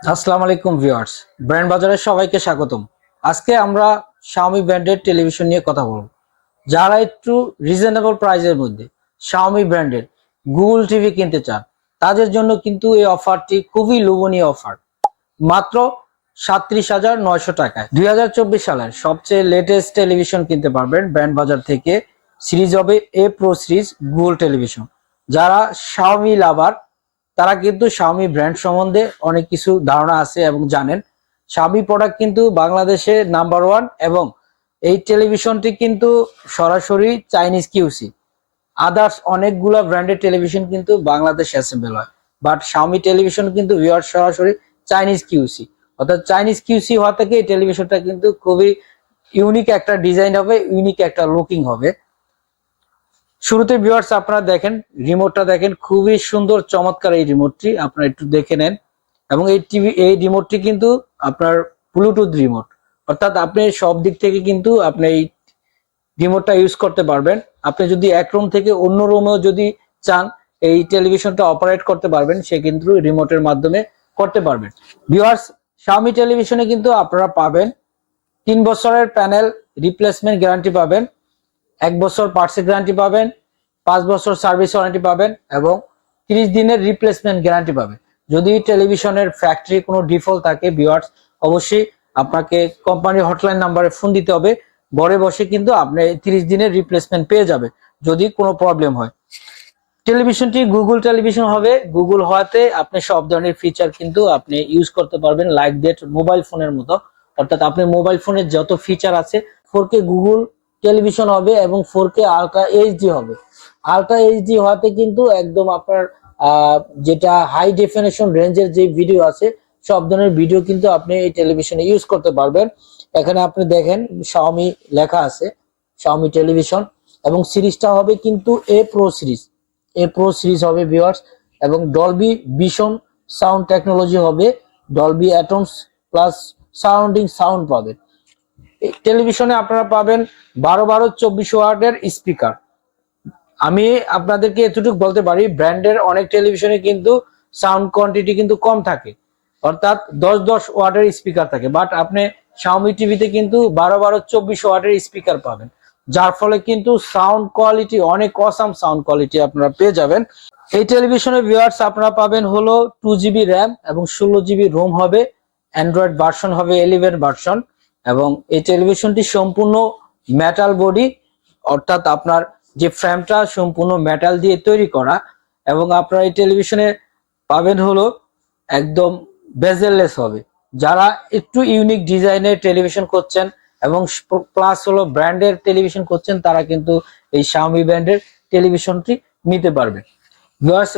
আসসালামু আলাইকুম viewers. Brand বাজারের সবাইকে স্বাগতম। আজকে আমরা শাওমি ব্র্যান্ডের টেলিভিশন নিয়ে কথা বলব। যারা একটু রিজনেবল প্রাইসের মধ্যে শাওমি ব্র্যান্ডের গুগল টিভি কিনতে চান, তাদের জন্য কিন্তু এই অফারটি খুবই লোভনীয় অফার মাত্র সাত্রিশ হাজার নয়শো টাকায়। দুই হাজার চব্বিশ সালের সবচেয়ে লেটেস্ট টেলিভিশন কিনতে পারবেন ব্র্যান্ড বাজার থেকে সিরিজ হবে A pro series Google television যারা শাওমি লাভার তারা কিন্তু শাওমি ব্র্যান্ড সম্বন্ধে অনেক কিছু ধারণা আছে এবং জানেন। শাওমি প্রোডাক্ট কিন্তু বাংলাদেশে নাম্বার ওয়ান এবং এই টেলিভিশনটি কিন্তু সরাসরি চাইনিজ কিউসি আদার্স অনেকগুলা ব্র্যান্ডের টেলিভিশন কিন্তু বাংলাদেশ অ্যাসেম্বল হয়। বাট শাওমি টেলিভিশন কিন্তু ভিওয়ার সরাসরি চাইনিজ কিউসি অর্থাৎ চাইনিজ কিউসি হওয়া থেকে এই টেলিভিশনটা কিন্তু খুবই ইউনিক একটা ডিজাইন হবে ইউনিক একটা লুকিং হবে। শুরুতে ভিউয়ার্স আপনারা দেখেন রিমোটটা দেখেন, খুবই সুন্দর, চমৎকার এই রিমোটটি আপনারা একটু দেখে নেন। এবং এই টিভি এই রিমোটটি কিন্তু আপনার ব্লুটুথ রিমোট অর্থাৎ আপনি সব দিক থেকে কিন্তু আপনি এই রিমোটটা ইউজ করতে পারবেন। আপনি যদি এক রুম থেকে অন্য রুমেও যদি চান, এই টেলিভিশনটা অপারেট করতে পারবেন, সে কিন্তু রিমোটের মাধ্যমে করতে পারবেন। ভিউয়ার্স Xiaomi টেলিভিশনে কিন্তু আপনারা পাবেন। তিন বছরের প্যানেল রিপ্লেসমেন্ট গ্যারান্টি পাবেন। এক বছর পার্টসের গ্যারান্টি পাবেন, পাঁচ বছর সার্ভিস ওয়ারেন্টি পাবেন এবং তিরিশ দিনের রিপ্লেসমেন্ট গ্যারান্টি পাবেন। যদি টেলিভিশনের ফ্যাক্টরি কোনো ডিফল্ট থাকে ভিওয়ার্স অবশ্যই আপনাকে কোম্পানির হটলাইন নাম্বারে ফোন দিতে হবে। ঘরে বসে কিন্তু আপনি তিরিশ দিনের রিপ্লেসমেন্ট পেয়ে যাবে যদি কোনো প্রবলেম হয়। টেলিভিশনটি গুগল টেলিভিশন হবে। গুগল হওয়াতে আপনি সব ধরনের ফিচার কিন্তু আপনি ইউজ করতে পারবেন লাইক দ্যাট মোবাইল ফোনের মতো। অর্থাৎ আপনি মোবাইল ফোনের যত ফিচার আছে ফোর কে গুগল টেলিভিশন হবে এবং ফোর কে আলট্রা এইচডি হবে। আলট্রা এইচডি হওয়াতে কিন্তু একদম আপনার যেটা হাই ডেফিনেশন রেঞ্জের যে ভিডিও আছে, সব ধরনের ভিডিও কিন্তু আপনি এই টেলিভিশনে ইউজ করতে পারবেন। এখানে আপনি দেখেন শাওমি লেখা আছে শাওমি টেলিভিশন এবং সিরিজটা হবে কিন্তু A pro series A pro series হবে ভিউয়ার্স এবং ডলবি ভিশন সাউন্ড টেকনোলজি হবে। Dolby Atmos plus surrounding sound পাবেন টেলিভিশনে আপনারা পাবেন বারো বারো চব্বিশ ওয়াটের স্পিকার। আমি আপনাদেরকে এতটুকু বলতে পারি, ব্র্যান্ডের অনেক টেলিভিশনে কিন্তু সাউন্ড কোয়ান্টিটি কিন্তু কম থাকে। অর্থাৎ দশ দশ ওয়াটের স্পিকার থাকে। বাট আপনি শাওমি টিভিতে কিন্তু বারো বারো চব্বিশ ওয়াটের স্পিকার পাবেন। যার ফলে কিন্তু সাউন্ড কোয়ালিটি, অনেক অসাম সাউন্ড কোয়ালিটি আপনারা পেয়ে যাবেন। এই টেলিভিশনের ভিউয়ার্স আপনারা পাবেন হলো টু জিবি র্যাম এবং ষোলো জিবি রোম হবে। অ্যান্ড্রয়েড ভার্সন হবে এলিভেন ভার্সন এবং এই টেলিভিশনটি সম্পূর্ণ মেটাল বডি অর্থাৎ আপনার যে ফ্রেমটা সম্পূর্ণ মেটাল দিয়ে তৈরি করা, এবং আপনার এই টেলিভিশনে পাবেন হলো একদম বেজেললেস হবে। যারা একটু ইউনিক ডিজাইনের টেলিভিশন করছেন এবং প্লাস হলো ব্র্যান্ডের টেলিভিশন করছেন, তারা কিন্তু এই Xiaomi ব্র্যান্ডের টেলিভিশনটি নিতে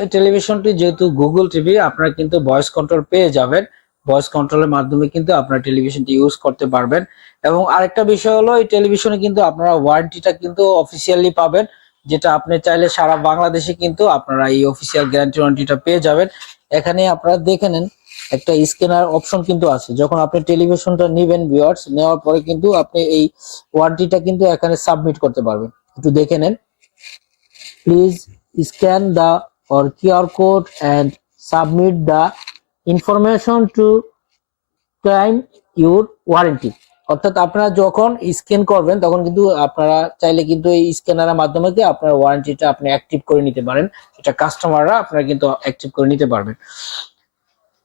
এই টেলিভিশনটি যেহেতু গুগল টিভি আপনারা কিন্তু ভয়েস কন্ট্রোল পেয়ে যাবেন। ভয়েস কন্ট্রোলের মাধ্যমে কিন্তু আপনারা টেলিভিশনটি ইউজ করতে পারবেন। এবং আরেকটা বিষয় হলো, এই টেলিভিশনে কিন্তু আপনারা ওয়ারেন্টিটা কিন্তু অফিসিয়ালি পাবেন, যেটা আপনি চাইলে সারা বাংলাদেশে কিন্তু আপনারা এই অফিসিয়াল গ্যারান্টি ওয়ারেন্টিটা পেয়ে যাবেন। এখানে আপনারা দেখে নেন, একটা স্ক্যানার অপশন কিন্তু আছে। যখন আপনি টেলিভিশনটা নেবেন ভিউয়ার্স নেওয়ার পরে কিন্তু আপনি এই ওয়ারেন্টিটা কিন্তু এখানে সাবমিট করতে পারবেন। একটু দেখে নেন। Please scan the or QR code and submit the information to claim your warranty. অর্থাৎ আপনারা যখন স্ক্যান করবেন, তখন কিন্তু আপনারা চাইলে কিন্তু এই স্ক্যানারের মাধ্যমে কি আপনার ওয়ারেন্টিটা আপনি অ্যাক্টিভ করে নিতে পারেন। এটা কাস্টমাররা আপনারা কিন্তু অ্যাক্টিভ করে নিতে পারবেন।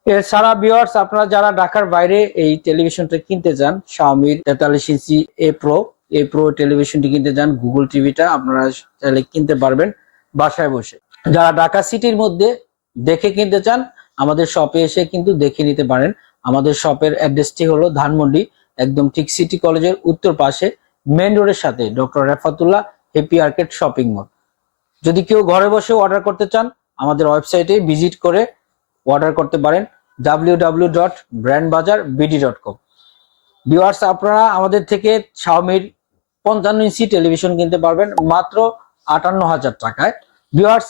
এছাড়া ভিউয়ার্স আপনারা যারা ঢাকার বাইরে এই টেলিভিশনটা কিনতে চান, Xiaomi তেতাল্লিশ ইঞ্চি এ প্রো এ প্রো টেলিভিশনটি কিনতে চান গুগল টিভিটা আপনারা চাইলে কিনতে পারবেন বাসায় বসে। যারা ঢাকা সিটির মধ্যে দেখে কিনতে চান আমাদের শপে এসে কিন্তু দেখে নিতে পারেন। আমাদের শপের অ্যাড্রেসটি হলো ধানমন্ডি, একদম ঠিক সিটি কলেজের উত্তর পাশে মেন রোডের সাথে doctor Refatullah happy arcade shopping mall যদি কেউ ঘরে বসে অর্ডার করতে চান, আমাদের ওয়েবসাইটে ভিজিট করে অর্ডার করতে পারেন W W dot brand bazaar dot com viewers আপনারা আমাদের থেকে শাওমির পঞ্চান্ন ইঞ্চি টেলিভিশন কিনতে পারবেন মাত্র আটান্ন হাজার টাকায়। ভিউয়ার্স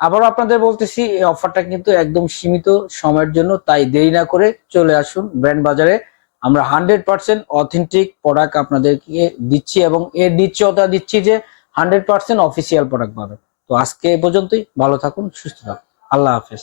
আবারও আপনাদের বলতেছি, এই অফারটা কিন্তু একদম সীমিত সময়ের জন্য, তাই দেরি না করে চলে আসুন ব্র্যান্ড বাজারে। আমরা হান্ড্রেড পার্সেন্ট অথেন্টিক প্রোডাক্ট আপনাদেরকে দিচ্ছি এবং এর নিশ্চয়তা দিচ্ছি যে হান্ড্রেড পার্সেন্ট অফিসিয়াল প্রোডাক্ট পাবেন। তো আজকে এ পর্যন্তই, ভালো থাকুন, সুস্থ থাকুন। আল্লাহ হাফেজ।